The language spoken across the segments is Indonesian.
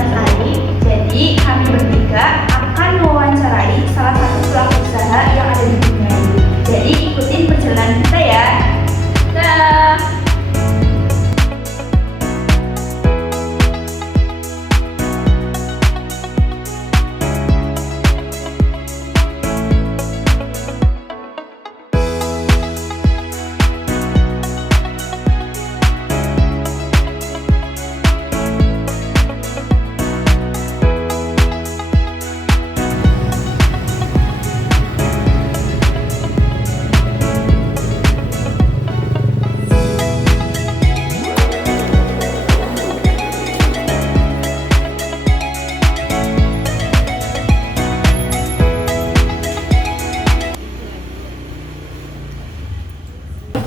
Tugas Ari. Jadi kami bertiga akan mewawancarai salah satu pelaku usaha yang ada di dunia ini. Jadi ikutin perjalanan kita ya. Dah.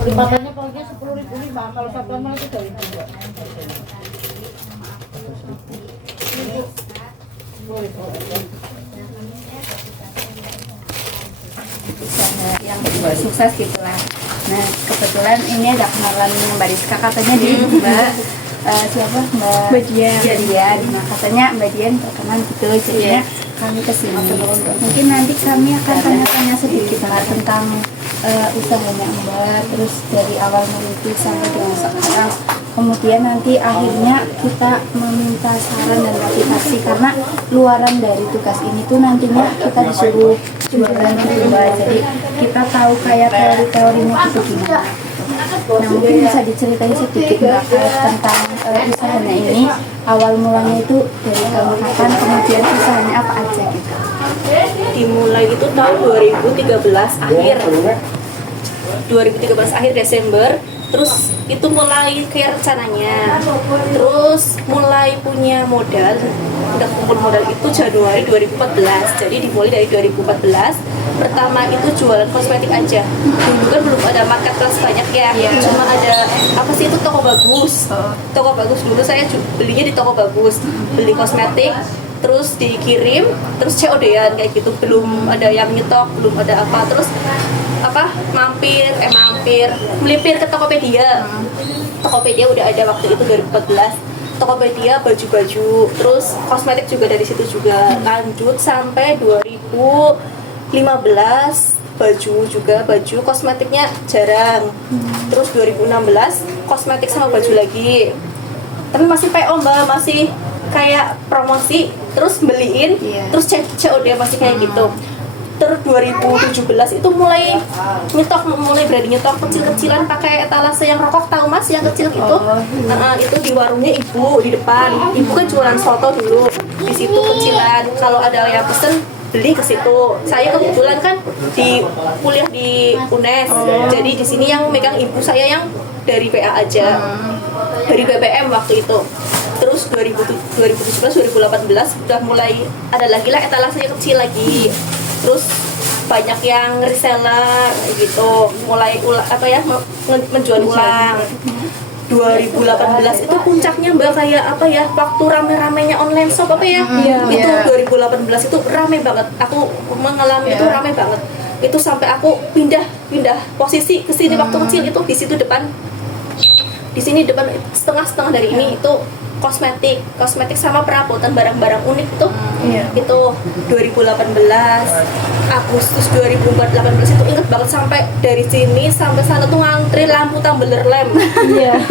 Lipatannya paling 10.005, kalau satuan malah 3.000. Yang sukses gitulah. Nah kebetulan ini ada kenalan Mbak Rizka, katanya di Mbak siapa Mbak Dian. Nah katanya Mbak Dian terkenal gitu, jadinya kami kesini. Mungkin nanti kami akan tanya-tanya sedikit Mbak tentang usahanya Mbak, terus dari awal merintis sampai dengan sekarang. Kemudian nanti akhirnya kita meminta saran dan motivasi, karena luaran dari tugas ini tuh nantinya kita disuruh jualan gitu Mbak. Jadi kita tahu kayak teori-teorinya itu gimana. Nah mungkin bisa diceritain sedikit Mbak tentang usahanya ini. Awal mulanya itu dari tahun kapan, kemudian usahanya apa aja gitu. Dimulai itu tahun 2013 akhir 2013 akhir Desember. Terus itu mulai kayak rencananya, terus mulai punya modal, udah kumpul modal itu Januari 2014. Jadi dimulai dari 2014. Pertama itu jualan kosmetik aja. Dulu kan belum ada marketplace banyak ya, cuma ada apa sih itu toko bagus. Toko bagus dulu saya belinya di toko bagus, beli kosmetik terus dikirim, terus COD-an kayak gitu, belum ada yang nyetok, belum ada apa, terus melipir ke Tokopedia. Tokopedia udah ada waktu itu 2014. Tokopedia baju-baju, terus kosmetik juga dari situ juga. Lanjut sampai 2015 baju, kosmetiknya jarang. Terus 2016 kosmetik sama baju lagi. Tapi masih PO Mbak, masih kayak promosi, terus beliin, terus COD masih kayak gitu. Terus 2017 itu mulai berani nyetok kecil-kecilan pakai etalase yang rokok, tahu Mas yang kecil itu. Itu di warungnya ibu di depan. Ibu kan jualan soto dulu. Di situ kecilan. Kalau ada yang pesen beli ke situ. Saya kebetulan kan kuliah di UNES. Jadi di sini yang megang ibu saya yang dari PA aja. Dari BBM waktu itu. Terus 2017 2018 udah mulai ada lagi lah etalasenya kecil lagi. Terus banyak yang reseller gitu, mulai menjual ulang. 2018 itu puncaknya Mbak, kayak apa ya, waktu rame-ramenya online shop apa ya, itu 2018 itu rame banget. Aku mengalami itu rame banget. Itu sampai aku pindah posisi ke sini waktu kecil itu di situ depan. Di sini depan setengah dari ini itu kosmetik sama perabotan barang-barang unik itu. Itu 2018 Agustus 2018 itu inget banget, sampai dari sini sampai sana tuh ngantri lampu tumbler lem.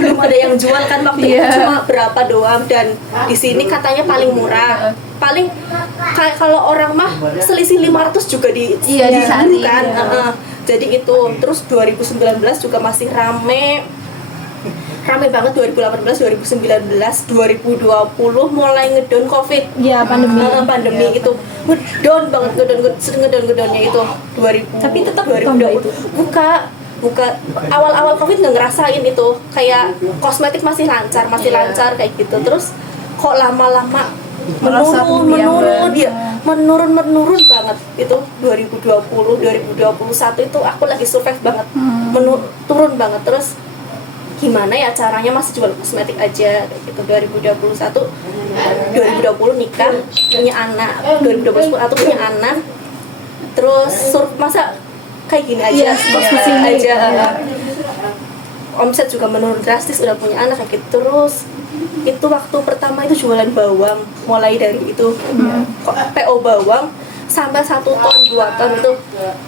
Belum ada yang jual kan waktu itu, cuma berapa doang, dan di sini katanya paling murah. Paling kayak kalau orang mah selisih 500 juga di kan. Jadi itu. Terus 2019 juga masih rame banget. 2018, 2019, 2020 mulai ngedon Covid. Pandemi itu ngedon banget, ngedonnya itu 2000. Tapi tetap 2020 itu buka awal Covid nggak ngerasain itu, kayak kosmetik masih lancar kayak gitu. Terus kok lama-lama menurun banget itu. 2020 2021 itu aku lagi survive banget, turun banget. Terus gimana ya caranya, masih jual kosmetik aja kayak gitu. 2020 nikah, punya anak. 2021 punya anak, terus masa kayak gini aja, omset juga menurun drastis, udah punya anak kayak gitu. Terus Itu waktu pertama itu jualan bawang, mulai dari itu PO bawang sampai 1 ton 2 ton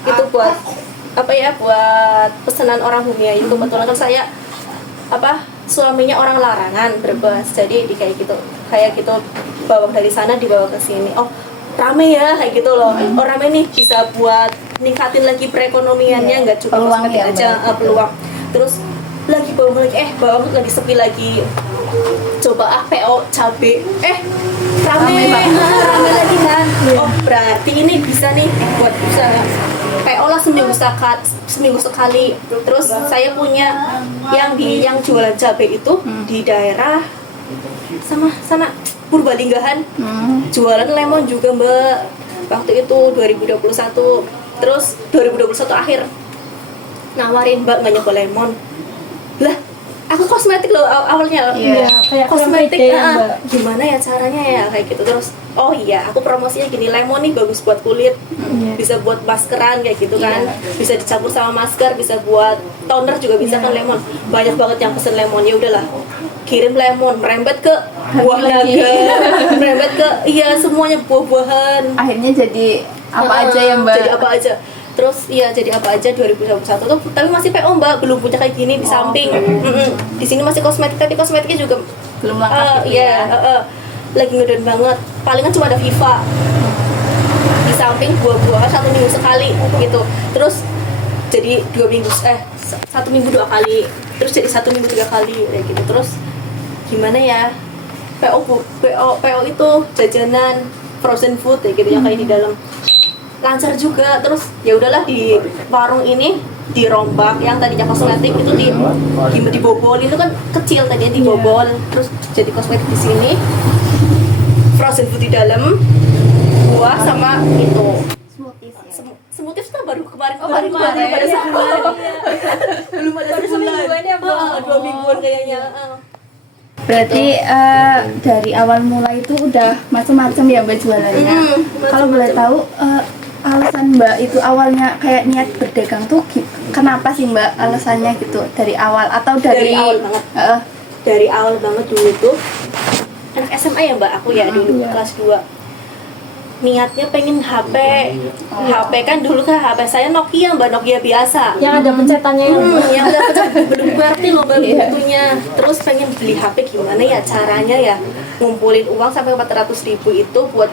itu buat apa ya, buat pesanan orang Bumi Ayu. Kebetulan kan saya suaminya orang Larangan Brebes, jadi di kayak gitu bawang dari sana dibawa ke sini. Oh rame ya kayak gitu loh. Oh rame nih, bisa buat ningkatin lagi perekonomiannya, nggak cuma Peluang kosmetik ya, aja, betul. peluang. Terus bawang lagi sepi lagi, coba PO cabe, rame lagi kan. Oh berarti ini bisa nih buat usaha PO lah seminggu sekali. Terus saya punya yang jualan cabe itu di daerah sama sana Purbalinggahan, jualan lemon juga Mbak, waktu itu 2021. Terus 2021 akhir nawarin, Mbak nggak nyoba lemon lah. Aku kosmetik loh awalnya, kayak kosmetik kurang pede ya, Mbak. gimana ya caranya ya kayak gitu. Terus oh iya, aku promosinya gini, lemon nih bagus buat kulit, bisa buat maskeran kayak gitu kan, bisa dicampur sama masker, bisa buat toner juga bisa kan lemon. Banyak banget yang pesen lemon, ya udahlah kirim lemon, merembet ke buah naga, merembet ke semuanya buah-buahan. Akhirnya jadi apa aja ya Mbak? Jadi apa aja. Terus jadi apa aja 2021 tuh, tapi masih PO Mbak, belum punya kayak gini di samping. Di sini masih kosmetik, tapi kosmetiknya juga Belum lengkap gitu ya. lagi ngeden banget. Palingan cuma ada Viva. Di samping buah-buahan 1 minggu sekali gitu. Terus jadi 1 minggu 2 kali. Terus jadi 1 minggu 3 kali kayak gitu. Terus gimana ya? PO itu jajanan frozen food kayak gitu yang kayak di dalam. Lancar juga. Terus ya udahlah, di warung ini dirombak, yang tadinya kosmetik itu dibobol, itu kan kecil tadinya dibobol, terus jadi kosmetik di sini, frozen food di dalam, buah sama itu Smoothies ya. smoothies tuh baru kemarin baru kemarin. belum ada sebulan belum ada sebulan ya, Bu? 2 mingguan kayaknya. Berarti dari awal mulai itu udah macam-macam ya Mbak jualannya. Kalau boleh tahu alasan Mbak itu awalnya kayak niat berdagang tuh kenapa sih Mbak alasannya gitu dari awal, atau dari awal banget. Dari awal banget dulu tuh anak SMA ya Mbak, aku ya dulu kelas 2. Niatnya pengen HP. HP kan dulu kan HP saya Nokia Mbak, Nokia biasa. Yang ada pencetannya Yang udah pecah, belum ngerti loh Mbak bentuknya. Terus pengen beli HP, gimana ya caranya ya ngumpulin uang sampai 400.000 itu buat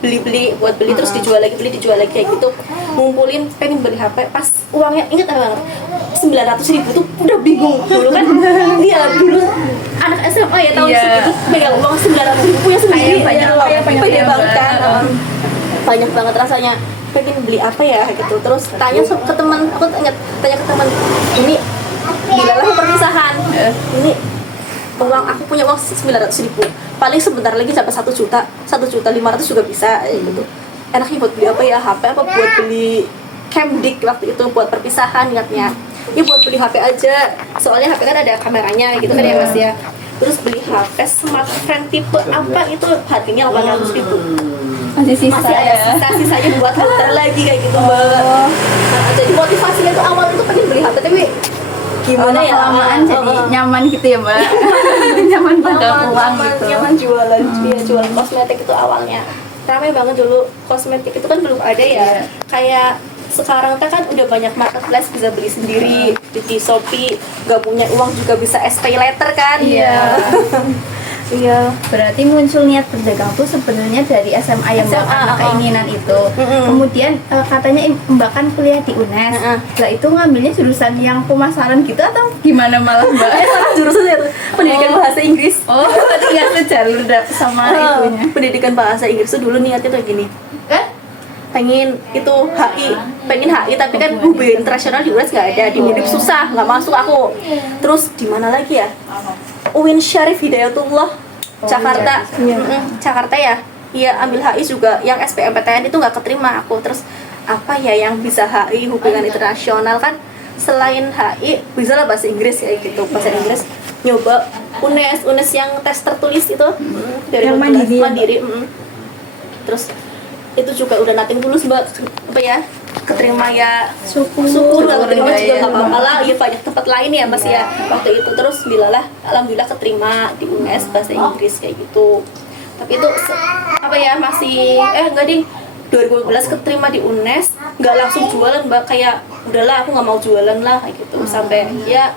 beli terus dijual lagi kayak gitu. Ngumpulin pengen beli HP, pas uangnya inget banget 900.000 tuh udah bingung dulu kan. Iya dulu anak SMA ya tahun segitu pegang uang 900.000 punya sendiri, banyak banget kan. Banyak banget rasanya, pengen beli apa ya gitu. Terus tanya ke teman, aku tanya ke teman, ini bilalah perpisahan, ini aku punya uang 900.000, paling sebentar lagi sampai 1.500.000 juga bisa gitu. Enaknya buat beli apa ya, HP apa buat beli Camdik waktu itu, buat perpisahan niatnya. Ya buat beli HP aja, soalnya HP kan ada kameranya gitu kan ya Mas ya. Terus beli HP smartphone tipe apa itu harganya 800.000. masih Masih ada sisanya buat router lagi kayak gitu Mbak. Nah, jadi motivasinya tuh awal itu pengen beli HP, tapi gimana ya lama-lamaan jadi nyaman gitu ya Mbak. nyaman pada uang gitu. Nyaman jualan, jualan kosmetik itu awalnya. Ramai banget dulu, kosmetik itu kan belum ada ya. Kayak sekarang kan udah banyak marketplace, bisa beli sendiri di Shopee, nggak punya uang juga bisa pay later kan. Iya. Berarti muncul niat berdagang tuh sebenarnya dari SMA yang Mbak, karena keinginan itu. Kemudian katanya Mbak kan kuliah di UNES. Lah itu ngambilnya jurusan yang pemasaran gitu atau gimana malah Mbak? Jurusannya tuh pendidikan bahasa Inggris. Oh, nggak sejalur sama itunya. Pendidikan bahasa Inggris tuh dulu niatnya tuh gini. Pengen itu HI tapi kan hubungan internasional di UNES nggak ada, di Undip susah, nggak masuk aku. Terus di mana lagi ya? UIN Syarif Hidayatullah, Jakarta. Jakarta ya. Iya, ambil HI juga, yang SBMPTN itu nggak keterima aku. Terus apa ya yang bisa HI hubungan internasional kan? Selain HI bisa lah bahasa Inggris kayak gitu, bahasa Inggris. Nyoba UNES yang tes tertulis itu dari yang mandiri. Terus itu juga udah nating tulus Mbak, apa ya, keterima ya syukur nggak keterima juga nggak apa-apa lah, ya banyak tempat lain ya Mas ya waktu itu. Terus alhamdulillah keterima di UNES bahasa Inggris kayak gitu. Tapi itu apa ya, masih enggak ding, 2015 keterima di UNES, nggak langsung jualan Mbak, kayak udahlah aku nggak mau jualan lah kayak gitu. Sampai ya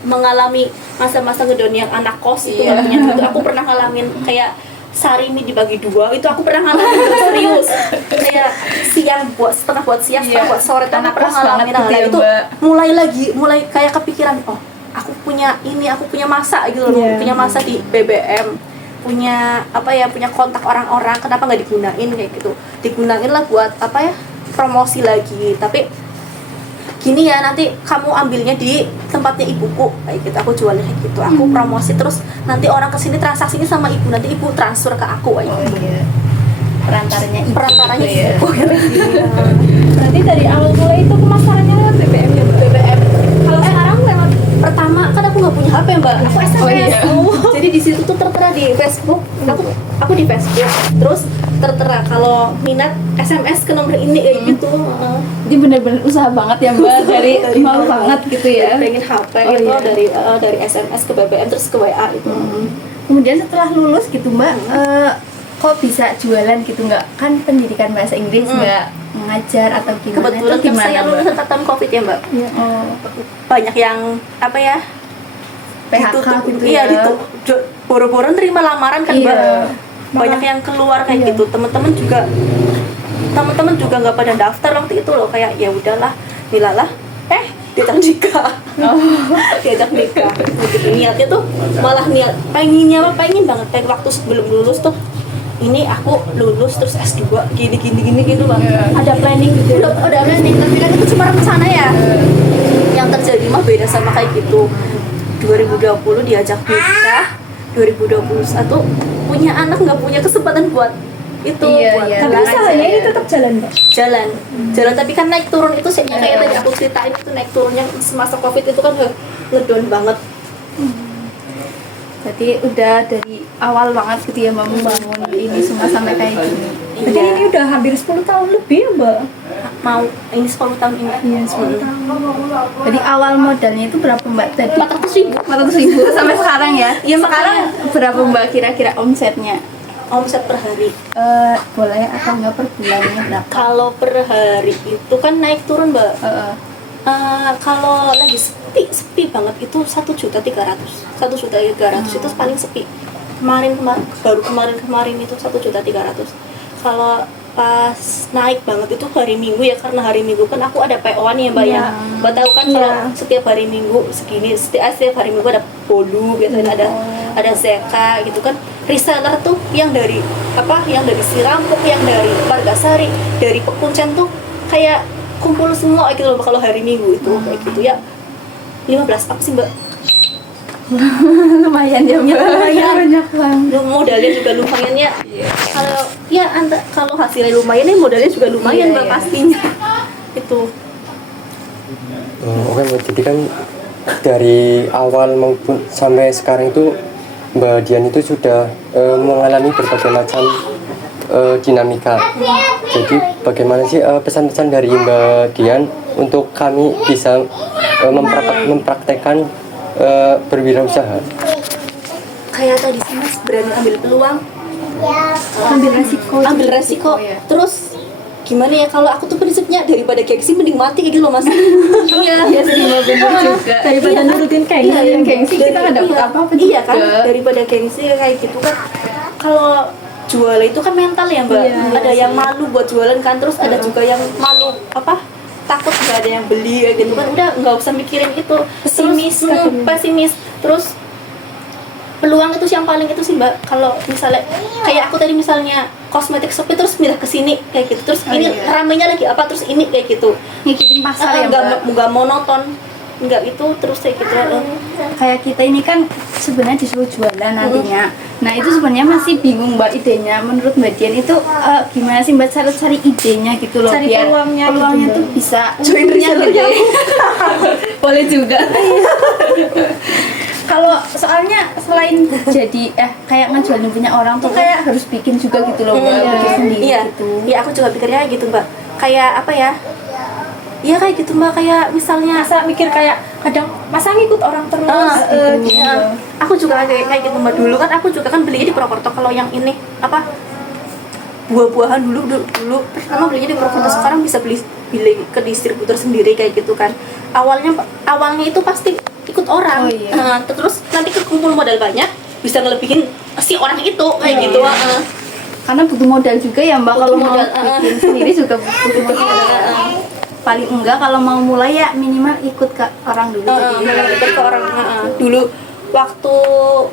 mengalami masa-masa ngedown yang anak kos itu nggak punya duit. Aku pernah ngalamin kayak sehari ini dibagi dua, itu aku pernah ngalamin serius. Kayak siang setengah buat siang, setengah buat sore, aku pernah ngalamin hal itu. Mulai kayak kepikiran, oh aku punya ini, aku punya masa gitu loh, punya masa di BBM, punya apa ya, punya kontak orang-orang, kenapa nggak digunain kayak gitu. Digunain lah buat apa ya, promosi lagi. Tapi gini ya, nanti kamu ambilnya di tempatnya ibuku kayak gitu, aku jualnya kayak gitu, aku promosi, terus nanti orang kesini transaksinya sama ibu, nanti ibu transfer ke aku kayak gitu. Perantaranya ibu. Ibu. Berarti dari awal mulai itu pemasarannya lewat BBM ya Mbak? BBM. Kalau sekarang lewat, pertama kan aku nggak punya HP Mbak, aku SMS. Jadi di situ tuh tertera di Facebook, aku di Facebook, terus tertera kalau minat SMS ke nomor ini kayak gitu. Jadi benar-benar usaha banget ya Mbak, dari mau banget gitu ya. Pengen HP gitu, dari SMS ke BBM terus ke WA itu. Kemudian setelah lulus gitu Mbak, kok bisa jualan gitu, nggak kan pendidikan bahasa Inggris, nggak mengajar atau gimana? Kebetulan itu gimana saya lulus tahun COVID ya Mbak. Oh, Banyak yang apa ya, PHK gitu iya, ya. boro-boro nerima lamaran kan Mbak. Banyak yang keluar kayak gitu. Teman-teman juga nggak pada daftar waktu itu loh, kayak ya udahlah, nilalah. Diajak nikah. Diajak nikah. Begitu niatnya tuh malah pengen banget kayak waktu sebelum lulus tuh, ini aku lulus terus S2 gini gitu Bang. Ada planning gitu. Udah planning, tapi kan itu cuma rencana ya. Yang terjadi mah beda sama kayak gitu. 2020 diajak nikah, 2021 punya anak, nggak punya kesempatan buat itu, Tapi usahanya ini tetap jalan Mbak? Jalan, tapi kan naik turun itu sih, kayak tadi aku ceritain itu naik turunnya semasa COVID itu kan ngedown banget. Jadi udah dari awal banget gitu ya Mbak membangun ini semua sampai kayak gini. Jadi ini udah hampir 10 tahun lebih ya Mbak? Mau ini 10 tahun ini. Iya, 10 tahun. Jadi awal modalnya itu berapa Mbak tadi? 400.000 sampai sekarang ya? Iya, Sekarang berapa Mbak kira-kira omsetnya? Omset per hari. Boleh atau enggak per bulannya berapa? Kalau per hari itu kan naik turun Mbak. Kalau lagi sepi banget itu 1.300.000 itu paling sepi. Baru kemarin itu 1.300.000. Kalau pas naik banget itu hari Minggu ya, karena hari Minggu kan aku ada PO-an ya Mbak ya. Mbak tahu kan kalau setiap hari Minggu segini, setiap hari Minggu ada bolu biasanya, ada zeka gitu kan. Reseller tuh yang dari Sirampok, yang dari Margasari, dari Pekuncen tuh kayak kumpul semua gitu loh kalau hari Minggu itu kayak gitu ya. 15 apa sih Mbak? Lumayan ya Mbak. Lumayan. Banyak banget. Modalnya juga lumayan ya. Kalau hasilnya lumayan ya modalnya juga lumayan Mbak pastinya. Itu. Oke Mbak, jadi kan dari awal maupun sampai sekarang itu Mbak Dian itu sudah mengalami berbagai macam dinamika. Jadi bagaimana sih pesan-pesan dari Mbak Dian untuk kami bisa mempraktekkan berwirausaha? Kayak tadi sih Mas, berani ambil peluang, ambil resiko. Terus gimana ya, kalau aku tuh prinsipnya daripada gengsi mending mati kayak gitu loh Mas. Iya sih Mbak, bener juga. Daripada nurutin gengsi, kita nggak dapet apa-apa juga. Iya kan, daripada gengsi kayak gitu kan. Kalau jual itu kan mental ya Mbak. Ada yang malu buat jualan kan, terus ada juga yang malu takut nggak ada yang beli kayak gitu kan. Udah nggak usah mikirin itu, pesimis. Terus peluang itu yang paling itu sih Mbak. Kalau misalnya kayak aku tadi misalnya kosmetik sepi terus pindah ke sini kayak gitu, terus ini ramenya lagi apa, terus ini kayak gitu, ngikutin pasar ya Mbak. nggak monoton, nggak itu terus kayak gitu. Kayak kita ini kan sebenarnya disuruh jualan nantinya. Nah itu sebenarnya masih bingung Mbak idenya. Menurut Mbak Dian itu gimana sih Mbak cara cari idenya gitu loh, cari biar peluangnya tuh bisa Join reseller gitu. Boleh juga. Kalau soalnya selain jadi kayak ngejualin punya orang tuh kayak harus bikin juga gitu loh Mbak, bikin sendiri Iya. gitu. Iya, aku juga pikirnya gitu Mbak. Kayak apa ya? Iya kayak gitu mbak, kayak misalnya Masa mikir kayak kadang masa ngikut orang terus gitu. iya. Aku juga kayak gitu mbak, dulu kan aku juga kan belinya di Purwokerto. Kalau yang ini apa buah-buahan dulu pertama belinya di Purwokerto, sekarang bisa beli ke distributor sendiri kayak gitu kan. Awalnya itu pasti ikut orang. Oh, iya. Nah, terus nanti kekumpul modal banyak bisa ngelebihin si orang itu kayak gitu. Karena butuh modal juga ya mbak, Butuh kalau mau modal, bikin sendiri juga butuh modal. Paling enggak kalau mau mulai ya minimal ikut ke orang dulu. Ikut ke orang. Dulu waktu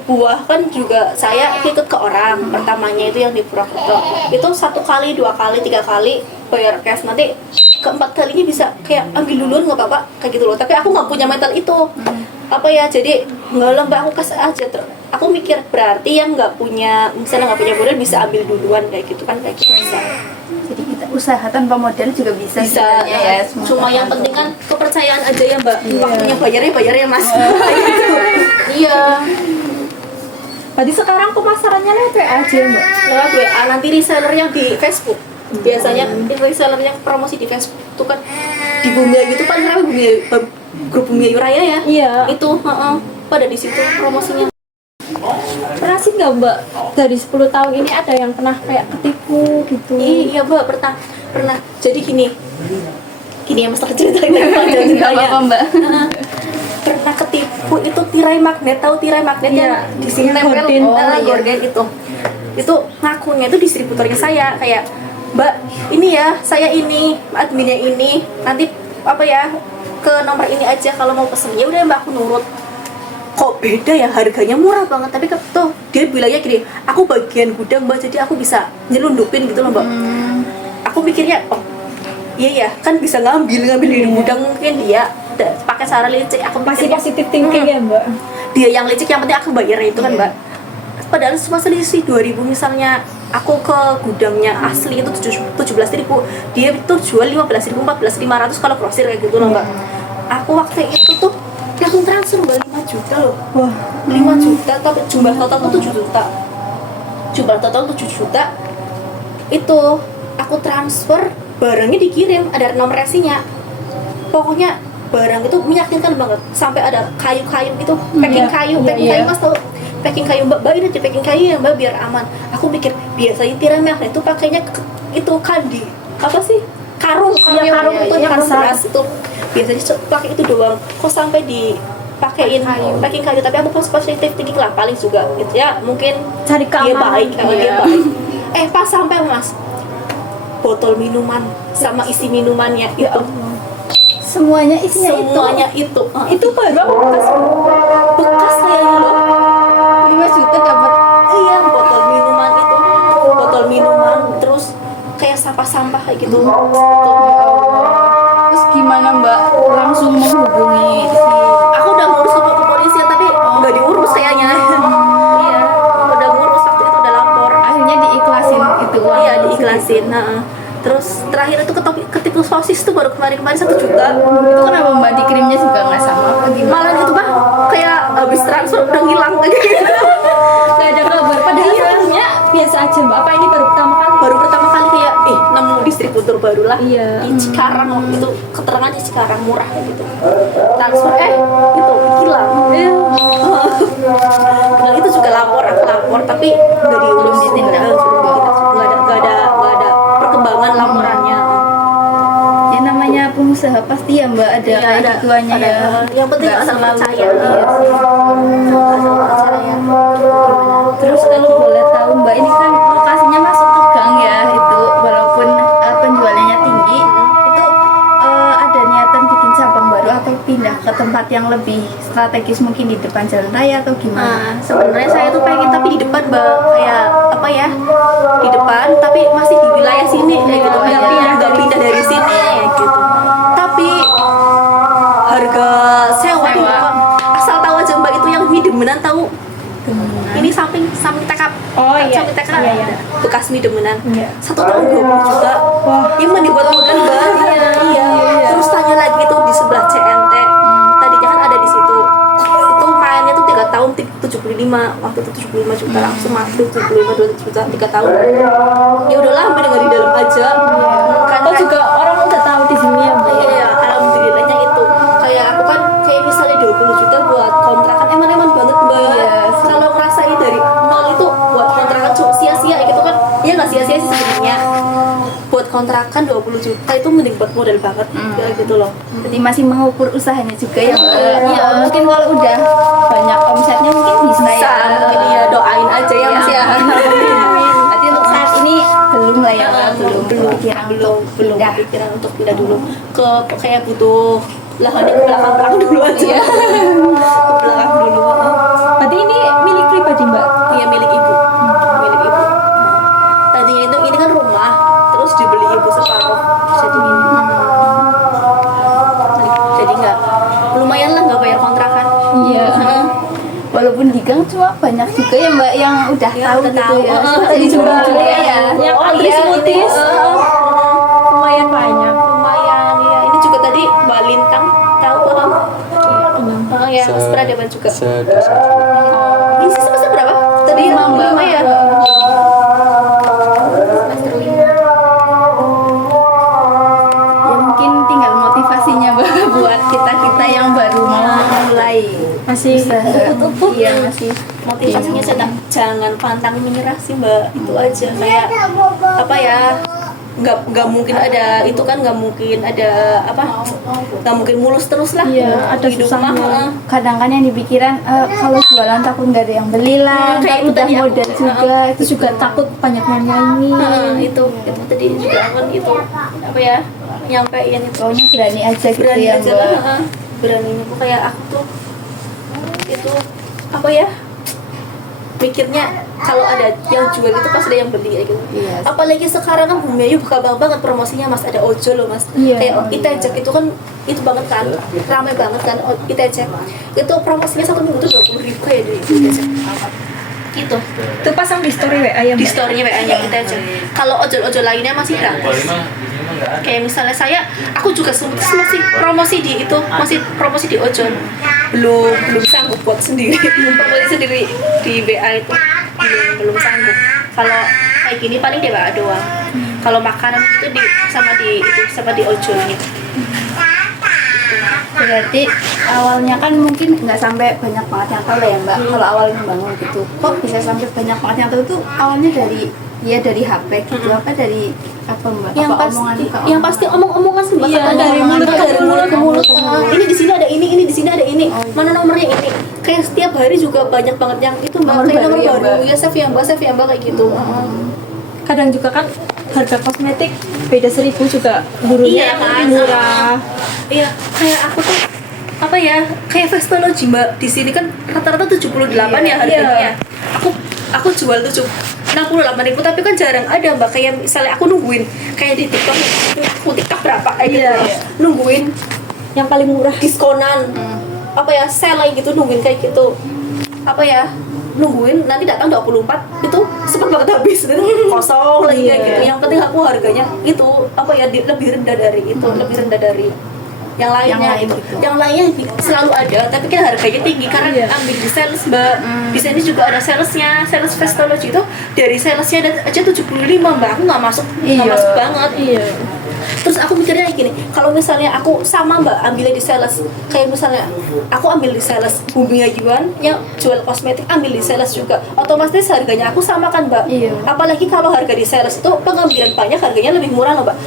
buah kan juga saya ikut ke orang. Pertamanya itu yang di Purwokerto itu 1 kali, 2 kali, 3 kali bayar cash, nanti keempat kalinya bisa kayak ambil duluan nggak apa-apa kayak gitu loh. Tapi aku nggak punya mental itu. Apa ya, jadi nggak lah mbak, aku kasih aja. Aku mikir berarti yang nggak punya, misalnya nggak punya modal bisa ambil duluan kayak gitu kan, kayak gitu bisa. Jadi kita usaha tanpa modal juga bisa sebenarnya ya. Cuma yang penting kan kepercayaan aja ya mbak. Waktunya bayar ya mas. Iya. Berarti sekarang pemasarannya lewat WA aja mbak. Lewat WA, nanti resellernya di Facebook. Biasanya resellernya promosi di Facebook itu kan di Bumi Ayu itu paling ramai grup Bumi Ayu Raya ya. Iya. Itu pada di situ promosinya. Pernah sih nggak mbak dari 10 tahun ini ada yang pernah kayak ketipu gitu? Iya mbak, pernah. Jadi gini ya mas, ceritain Nggak apa-apa mbak. Pernah ketipu itu tirai magnet, tahu tirai magnet Iya, yang di sini yang nempel gorden. gorden itu ngakunya itu distributornya saya, kayak mbak ini ya saya ini adminnya ini, nanti apa ya ke nomor ini aja kalau mau pesen. Ya udah mbak, aku nurut. Kok beda ya, harganya murah banget, tapi tuh dia bilangnya gini, aku bagian gudang mbak, jadi aku bisa nyelundupin gitu loh mbak. Aku mikirnya oh iya ya, kan bisa ngambil dari gudang, mungkin dia pakai cara licik. Aku Masih mikirnya, positif thinking ya mbak? dia yang licik, yang penting aku bayar itu kan mbak. Padahal cuma selisih 2.000, misalnya aku ke gudangnya asli itu 17.000, dia itu jual 15.000, 14.500 kalau grosir kayak gitu loh mbak. Aku waktu itu tuh langsung transfer mbak 5 juta loh. Wah, 5 juta, tapi jumlah total tuh 7 juta. Jumlah total 7 juta. Itu aku transfer, barangnya dikirim, ada nomor resinya. Pokoknya barang itu meyakinkan banget. Sampai ada kayu-kayu gitu, packing kayu, packing kayu mas tau? Packing kayu mbak, ini di packing kayu ya mbak biar aman. Aku mikir biasanya tirai magnet itu pakainya itu kandi, apa sih? Karung itu yang karung beras itu. Biasanya pakai itu doang. Kok sampai dipakein packing kayu? Tapi aku positif thinking lah, paling juga gitu ya, mungkin cari dia keamanan. baik, dia baik. Pas sampai mas, botol minuman sama isi minumannya itu Semuanya isinya semuanya itu Itu baru apa bekas kayaknya loh. 5 juta dapat. Iya, botol minuman terus kayak sampah-sampah kayak gitu. Terus gimana mbak? Langsung menghubungi si Aku udah ngurus ke polisi tapi nggak diurus kayaknya. Iya, udah ngurus waktu itu, udah lapor. akhirnya diiklasin itu uang. Iya, diiklasin. Terus terakhir itu ketipu sosis tuh baru kemarin 1 juta. Itu kenapa mbak dikirimnya juga nggak sama apa gimana? Malah itu bang kayak habis transfer udah ngilang kayak gitu. nggak ada kabar? Padahal sebelumnya biasa aja mbak. Apa ini baru pertama kali? Baru pertama kali kayak nemu distributor baru lah. Iya. Di Cikarang waktu itu, keterangan di Cikarang murah kayak gitu. Transfer itu hilang. Nah, itu juga lapor tapi nggak diurus, nggak ada perkembangan laporannya. Ya namanya pengusaha pasti ya mbak ada Iya, kayak gituannya ada. ya. Yang penting Nggak asal selalu. percaya. Iya sih. Asal percaya. Terus kalau boleh tahu mbak, ini kan lokasinya masuk ke gang ya, itu walaupun penjualannya tinggi, itu ada niatan bikin cabang baru atau pindah ke tempat yang lebih strategis, mungkin di depan jalan raya atau gimana? Sebenarnya saya tuh pengen tapi di depan mbak, kayak apa ya, di depan tapi masih di wilayah sini kayak gitu, nggak pindah dari sini kayak gitu. Tapi harga sewa di depan, asal tahu aja mbak, itu yang mie demenan tahu. Ini samping tekap. Oh iya. Samping tekap Iya, iya. bekas mie demenan. Iya. 1 tahun 20 juta. Yang mau dibuat modal mbak. Iya. Terus tanya lagi tuh di sebelah CNT. Tadinya kan ada di situ. Itu mainnya tuh 3 tahun 75. Waktu itu 75 juta langsung masuk 75 juta 3 tahun. Ya udahlah, mending di dalam aja. Kan Oh juga orang udah tahu di sini ya mbak? Iya, sia-sia sih sebenarnya. Buat kontrakan 20 juta itu mending buat modal banget kayak gitu loh. Jadi masih mengukur usahanya juga ya Mbak. Ya, mungkin kalau udah banyak omsetnya mungkin bisa Bisa, ya. mungkin ya doain aja ya Mas ya. Tapi untuk saat ini belum lah ya Mbak, belum pikiran belum untuk belum pindah. pikiran untuk pindah dulu ke kayak butuh lahannya ke belakang dulu aja. Ke belakang dulu. Berarti ini milik pribadi Mbak. Iya milik ibu. Milik ibu. Tadinya itu ini kan rumah, terus dibeli ibu separuh. Jadi ini. Jadi nggak lumayan lah nggak bayar kontrakan. Iya. Walaupun di gang cuma banyak juga ya Mbak yang udah Ya, tahu udah gitu tahu. ya. Heeh, Suka dijual juga ya. Yang Oh, antri iya, smoothies. ini. Lumayan banyak. Lumayan ya. Ini juga tadi Mbak Lintang tahu paham? Oh ya, Mas Peradaban juga. Sedasa. Ini sih semester berapa? Tadi Lima, Mbak. 5 ya. Semester 5. Ya mungkin tinggal motivasinya Mbak buat kita-kita yang baru mau mulai Masih usaha. uput-uput. Iya masih. Motivasinya jangan pantang menyerah sih Mbak, itu aja kayak apa ya, nggak mungkin ada itu kan, nggak mungkin ada apa, nggak mungkin mulus terus lah. Iya, ada hidup susahnya. mah. Kadang kan yang dipikiran kalau jualan takut nggak ada yang beli lah, Kayak ntar itu udah tadi aku. modal juga. Itu juga takut banyak yang nyanyi. Itu tadi juga aku kan itu apa ya, nyampein itu Pokoknya berani aja gitu berani ya aja Mbak. lah, beraninya aku kayak aku tuh itu apa ya, mikirnya kalau ada yang jual itu pasti ada yang beli kayak gitu. Iya. Apalagi sekarang kan Bumi Ayu bakal banget promosinya Mas, ada ojol loh Mas. Iya. Kayak Itejek itu kan itu banget kan, ramai banget kan Itejek. Itu promosinya 1 minggu tuh 20.000 kayak di Itejek. Itu Itu pasang di story WA ya di Mbak. store-nya WA-nya Itejek. Kalau ojol-ojol lainnya masih gratis. Kayak misalnya aku juga masih promosi di itu, masih promosi di ojol. Belum sanggup buat sendiri, promosi sendiri di WA itu belum sanggup. Kalau kayak gini paling di WA doang. Kalau makanan itu sama di ojol nih. Berarti awalnya kan mungkin nggak sampai banyak banget yang tahu lah ya Mbak. Kalau awal membangun gitu, kok bisa sampai banyak banget yang tahu tuh awalnya dari HP gitu, apa dari apa Mbak? Yang Apa pasti omongan yang pasti omong-omongan sih Mbak. Iya, Kata dari omongan, mulut ke dari mulut ke mulut. mulut. Ini di sini ada ini di sini ada ini. Mana nomornya ini? Kayak setiap hari juga banyak banget yang itu Mbak, Nomor kayak nomor baru ya, baru. Mbak? Ya save ya Mbak kayak gitu. Kadang juga kan harga kosmetik beda 1.000 juga burunya Iya kan? murah. Iya, kayak aku tuh apa ya, kayak Vestology Mbak, di sini kan rata-rata 78 ya harganya. Iya. Aku jual 68.000, tapi kan jarang ada Mbak, kayak misalnya aku nungguin kayak di TikTok, aku TikTok berapa kayak gitu. Iya. Nungguin Yang paling murah. diskonan. Apa ya, sale lagi gitu, nungguin kayak gitu. Apa ya, nungguin nanti datang 24 itu cepet banget habis gitu. Kosong lagi kayak gitu. Yang penting aku harganya itu apa ya, lebih rendah dari itu, lebih rendah dari yang lainnya. Yang lain itu. gitu. Yang lainnya selalu ada, tapi kan harganya tinggi karena Iya. ambil di sales Mbak. Di sini juga ada salesnya, sales Vestology itu dari salesnya ada aja 75 Mbak. Aku nggak masuk banget. Iya. Terus aku mikirnya gini, kalau misalnya aku sama Mbak ambilnya di sales, kayak misalnya aku ambil di sales Bumi Ayuan yang jual kosmetik, ambil di sales juga, otomatis harganya aku sama kan Mbak. Iya. Apalagi kalau harga di sales itu pengambilan banyak, harganya lebih murah loh Mbak.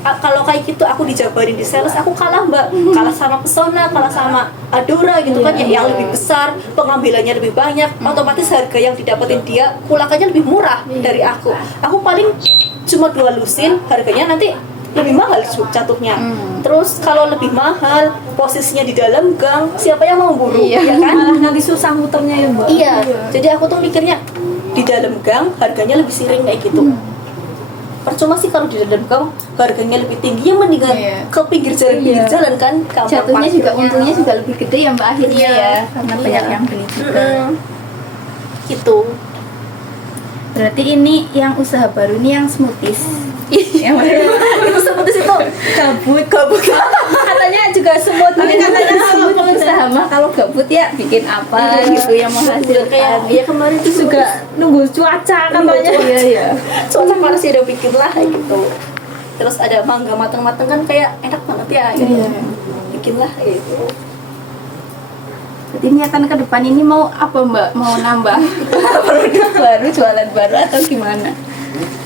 Kalau kayak gitu aku dijabarin di sales, aku kalah Mbak, kalah sama Pesona, kalah sama Adora gitu kan, yang lebih besar, pengambilannya lebih banyak, otomatis harga yang didapetin dia kulakannya lebih murah dari aku. Aku paling cuma 2 lusin, harganya nanti lebih mahal jatuhnya. Terus kalau lebih mahal, posisinya di dalam gang, siapa yang mau buru? Iya. Ya kan? Malah nanti susah muternya ya Mbak. Iya. Jadi aku tuh mikirnya di dalam gang harganya lebih siring kayak gitu. Percuma sih kalau di dalam gang harganya lebih tinggi, ya mendingan Iya. ke pinggir jalan kan. gampang Jatuhnya juga parkirnya. untungnya juga lebih gede ya Mbak akhirnya Iya. ya, karena Iya. banyak yang beli juga. Gitu. Berarti ini yang usaha baru ini yang smoothies. Yang Itu seperti itu Gabut. katanya juga semut. katanya semua pengusaha mah kalau gabut ya bikin apa gitu yang menghasilkan. Kayak ya kemarin tuh Juga nunggu cuaca katanya. Iya iya. cuaca panas ya udah bikin lah kayak gitu. Terus ada mangga matang-matang kan kayak enak banget ya gitu. Bikin lah kayak gitu. Jadi niatan ke depan ini mau apa Mbak? Mau nambah produk baru, jualan baru atau gimana?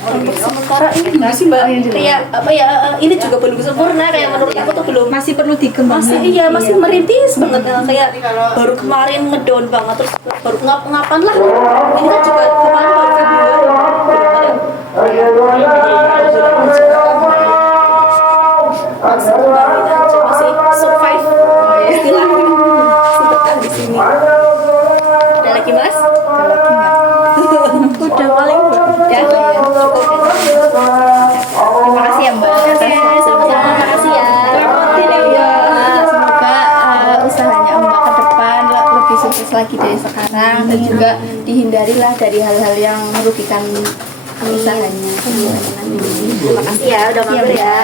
Untuk sementara ini dulu sih Mbak, kayak apa ya, ini juga belum sempurna, kayak menurut aku tuh belum, Masih perlu dikembangin. masih merintis banget ya, kayak baru kemarin ngedown banget, terus baru ngap-ngapan lah. Ini kan juga kemarin baru Februari, masih kembangin aja, masih survive istilahnya, bertahan di sini. Ada lagi Mas? Udah paling ya, cukup Terima kasih ya Mbak. sama-sama, makasih ya. Semoga usahanya Mbak ke depan lebih sukses lagi dari sekarang dan juga dihindarilah dari hal-hal yang merugikan usahanya. Terima kasih ya udah mampir ya.